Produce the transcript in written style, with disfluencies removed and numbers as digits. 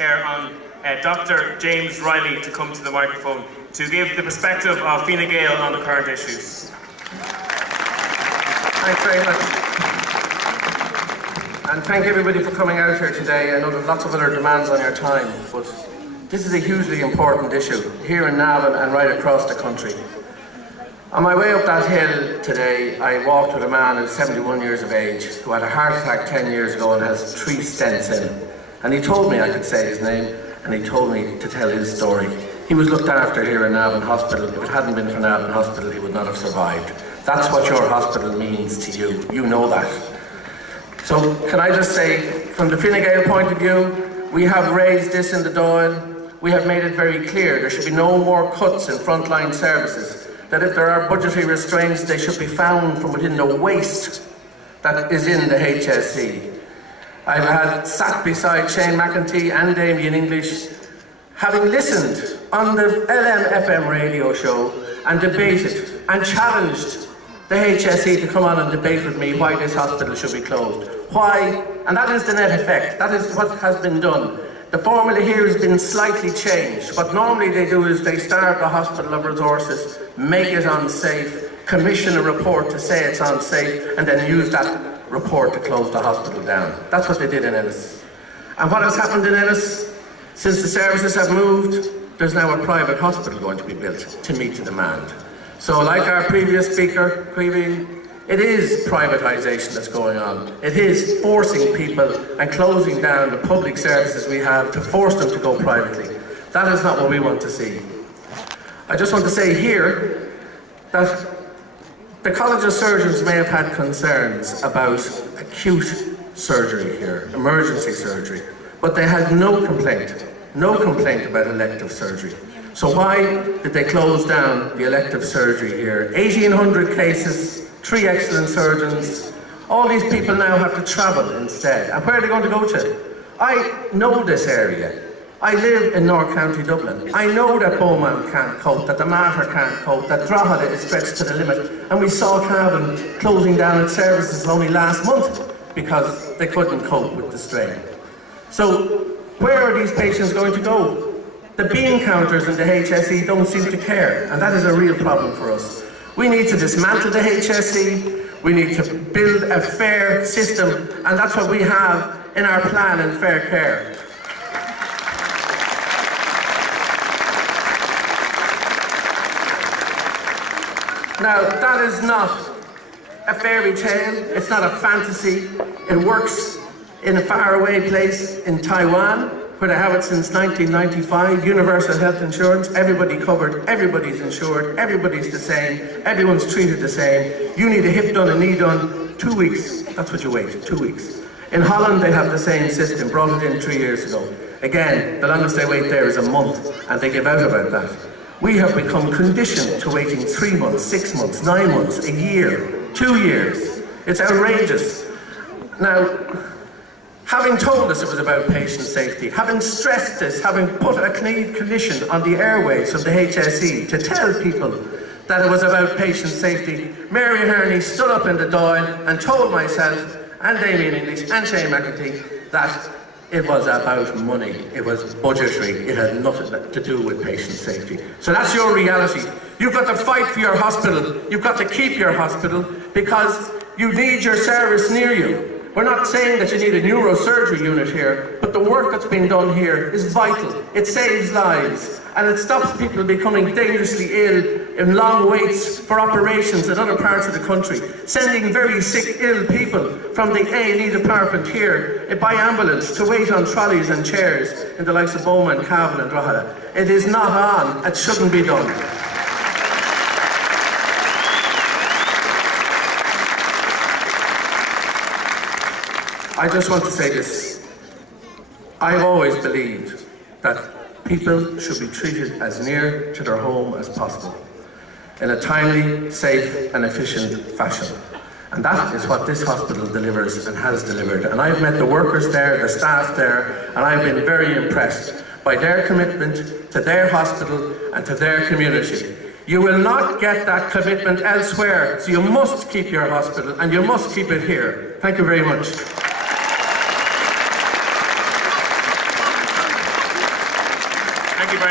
Chair on Dr. James Reilly to come to the microphone to give the perspective of Fine Gael on the current issues. Thanks very much. And thank everybody for coming out here today. I know there's lots of other demands on your time, but this is a hugely important issue here in Navan and right across the country. On my way up that hill today, I walked with a man who's 71 years of age who had a heart attack 10 years ago and has 3 stents in. And he told me I could say his name, and he told me to tell his story. He was looked after here in Navan Hospital. If it hadn't been for Navan Hospital, he would not have survived. That's what your hospital means to you. You know that. So can I just say, from the Fine Gael point of view, we have raised this in the Dáil. We have made it very clear there should be no more cuts in frontline services. That if there are budgetary restraints, they should be found from within the waste that is in the HSE. I've sat beside Shane McEntee and Damien English, having listened on the LM-FM radio show and debated and challenged the HSE to come on and debate with me why this hospital should be closed. Why? And that is the net effect. That is what has been done. The formula here has been slightly changed. What normally they do is they starve the hospital of resources, make it unsafe, commission a report to say it's unsafe, and then use that report to close the hospital down. That's what they did in Ennis. And what has happened in Ennis? Since the services have moved, there's now a private hospital going to be built to meet the demand. So like our previous speaker, Tóibín, it is privatisation that's going on. It is forcing people and closing down the public services we have to force them to go privately. That is not what we want to see. I just want to say here that the College of Surgeons may have had concerns about acute surgery here, emergency surgery, but they had no complaint about elective surgery. So why did they close down the elective surgery here? 1,800 cases, 3 excellent surgeons. All these people now have to travel instead. And where are they going to go to? I know this area. I live in North County Dublin. I know that Beaumont can't cope, that the Mater can't cope, that Drogheda is stretched to the limit. And we saw Cavan closing down its services only last month because they couldn't cope with the strain. So where are these patients going to go? The bean counters in the HSE don't seem to care, and that is a real problem for us. We need to dismantle the HSE, we need to build a fair system, and that's what we have in our plan in Fair Care. Now, that is not a fairy tale, it's not a fantasy. It works in a faraway place in Taiwan, where they have it since 1995, universal health insurance, everybody covered, everybody's insured, everybody's the same, everyone's treated the same. You need a hip done, a knee done, 2 weeks, that's what you wait, 2 weeks. In Holland they have the same system, brought it in 3 years ago. Again, the longest they wait there is a month, and they give out about that. We have become conditioned to waiting 3 months, 6 months, 9 months, a year, 2 years. It's outrageous. Now, having told us it was about patient safety, having stressed this, having put a condition on the airways of the HSE to tell people that it was about patient safety, Mary Herney stood up in the Dáil and told myself and Damien English and Shane McEntee that it was about money, it was budgetary, it had nothing to do with patient safety. So that's your reality. You've got to fight for your hospital, you've got to keep your hospital because you need your service near you. We're not saying that you need a neurosurgery unit here, but the work that's being done here is vital. It saves lives, and it stops people becoming dangerously ill in long waits for operations in other parts of the country, sending very sick, ill people from the A&E department here by ambulance to wait on trolleys and chairs in the likes of Beaumont, Cavan and Drogheda. It is not on, it shouldn't be done. I just want to say this. I've always believed that people should be treated as near to their home as possible, in a timely, safe and efficient fashion. And that is what this hospital delivers and has delivered. And I've met the workers there, the staff there, and I've been very impressed by their commitment to their hospital and to their community. You will not get that commitment elsewhere, so you must keep your hospital and you must keep it here. Thank you very much. Thank you very much.